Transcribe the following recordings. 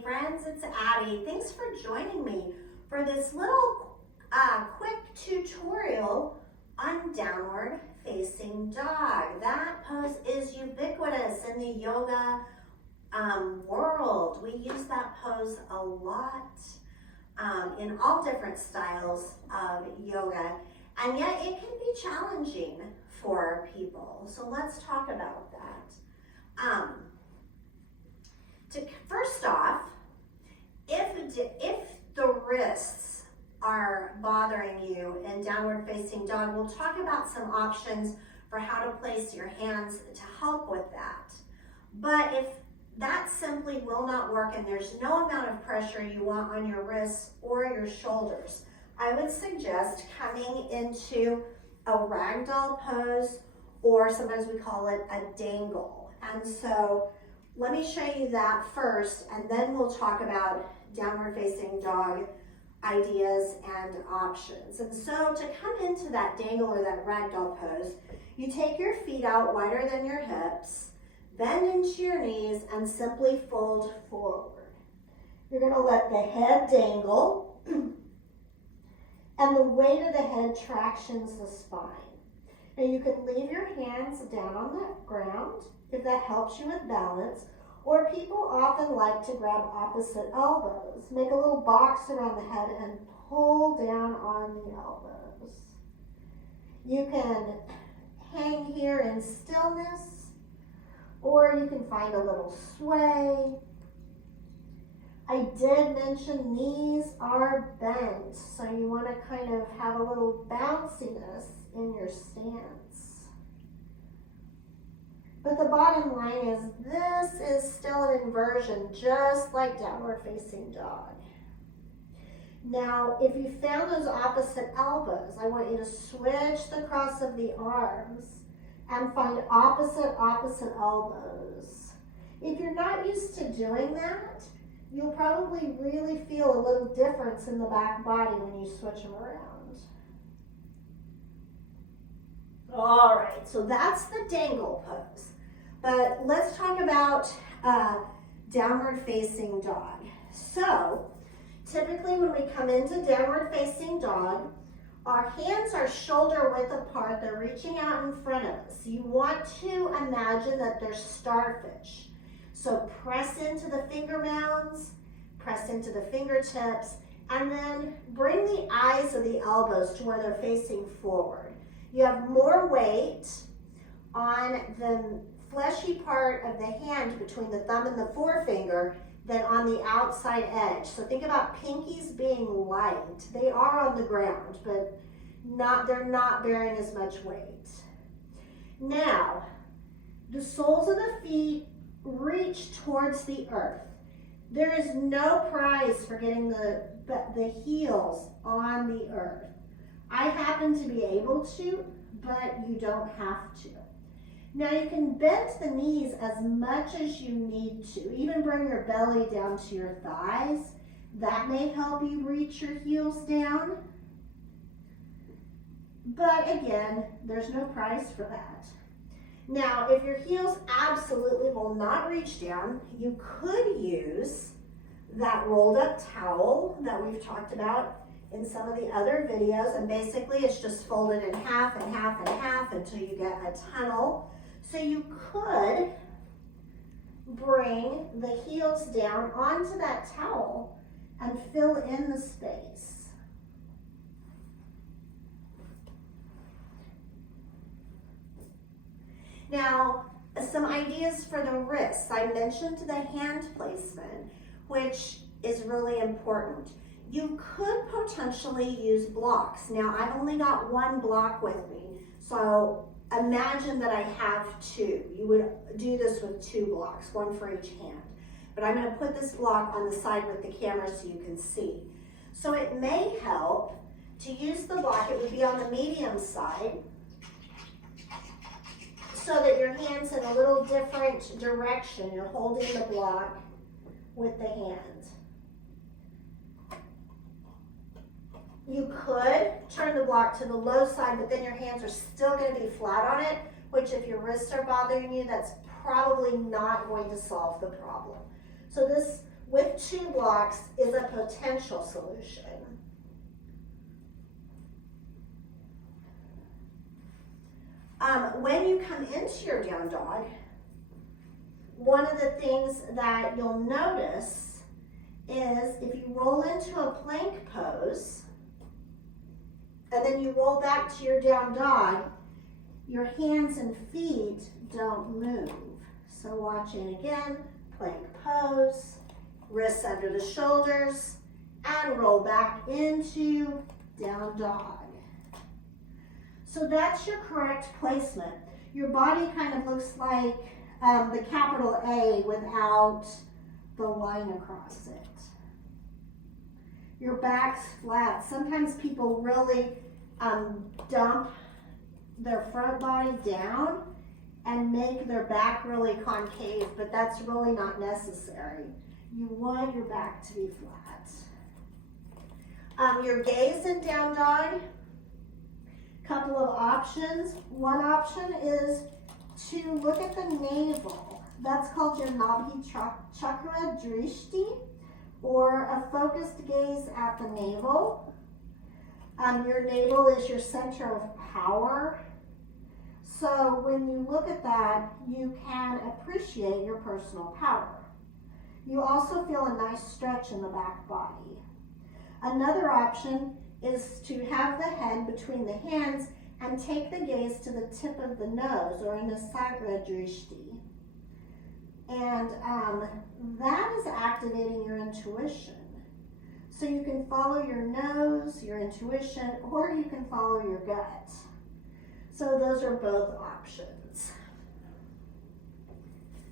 Hey friends, it's Addie. Thanks for joining me for this little quick tutorial on downward facing dog. That pose is ubiquitous in the yoga world. We use that pose a lot in all different styles of yoga, and yet it can be challenging for people. So let's talk about that. First off, if the wrists are bothering you in downward facing dog, we'll talk about some options for how to place your hands to help with that. But if that simply will not work and there's no amount of pressure you want on your wrists or your shoulders, I would suggest coming into a ragdoll pose, or sometimes we call it a dangle. And so let me show you that first, and then we'll talk about downward facing dog ideas and options. And so to come into that dangle or that ragdoll pose, you take your feet out wider than your hips, bend into your knees, and simply fold forward. You're going to let the head dangle, and the weight of the head tractions the spine. Now you can leave your hands down on the ground if that helps you with balance, or people often like to grab opposite elbows. Make a little box around the head and pull down on the elbows. You can hang here in stillness, or you can find a little sway. I did mention knees are bent, so you want to kind of have a little bounciness in your stance. But the bottom line is this is still an inversion, just like downward facing dog. Now, if you found those opposite elbows, I want you to switch the cross of the arms and find opposite elbows. If you're not used to doing that, you'll probably really feel a little difference in the back body when you switch them around. All right, so that's the dangle pose. But let's talk about downward facing dog. So typically when we come into downward facing dog, our hands are shoulder width apart. They're reaching out in front of us. You want to imagine that they're starfish. So press into the finger mounds, press into the fingertips, and then bring the eyes of the elbows to where they're facing forward. You have more weight on the fleshy part of the hand between the thumb and the forefinger than on the outside edge. So think about pinkies being light. They are on the ground, but they're not bearing as much weight. Now, the soles of the feet reach towards the earth. There is no prize for getting the heels on the earth. I happen to be able to, but you don't have to. Now you can bend the knees as much as you need to, even bring your belly down to your thighs. That may help you reach your heels down. But again, there's no prize for that. Now, if your heels absolutely will not reach down, you could use that rolled up towel that we've talked about in some of the other videos, and basically it's just folded in half and half and half until you get a tunnel. So you could bring the heels down onto that towel and fill in the space. Now, some ideas for the wrists. I mentioned the hand placement, which is really important. You could potentially use blocks. Now, I've only got one block with me, so imagine that I have two. You would do this with two blocks, one for each hand. But I'm going to put this block on the side with the camera so you can see. So it may help to use the block. It would be on the medium side so that your hand's in a little different direction. You're holding the block with the hand. You could turn the block to the low side, but then your hands are still going to be flat on it, which if your wrists are bothering you, that's probably not going to solve the problem. So this, with two blocks is a potential solution. When you come into your down dog, one of the things that you'll notice is if you roll into a plank pose and then you roll back to your down dog, your hands and feet don't move. So watching again, plank pose, wrists under the shoulders, and roll back into down dog. So that's your correct placement. Your body kind of looks like the capital A without the line across it. Your back's flat. Sometimes people really dump their front body down and make their back really concave, but that's really not necessary. You want your back to be flat. Your gaze in down dog, couple of options. One option is to look at the navel. That's called your Nabhi Chakra Drishti, or a focused gaze at the navel. Your navel is your center of power. So when you look at that, you can appreciate your personal power. You also feel a nice stretch in the back body. Another option is to have the head between the hands and take the gaze to the tip of the nose, or in a Sagra Drishti. And that is activating your intuition. So you can follow your nose, your intuition, or you can follow your gut. So those are both options.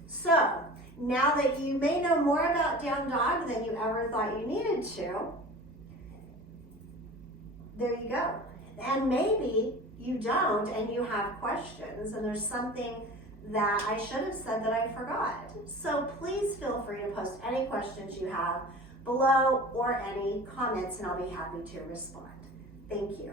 So now that you may know more about down dog than you ever thought you needed to, there you go. And maybe you don't and you have questions and there's something that I should have said that I forgot. So please feel free to post any questions you have below or any comments and I'll be happy to respond. Thank you.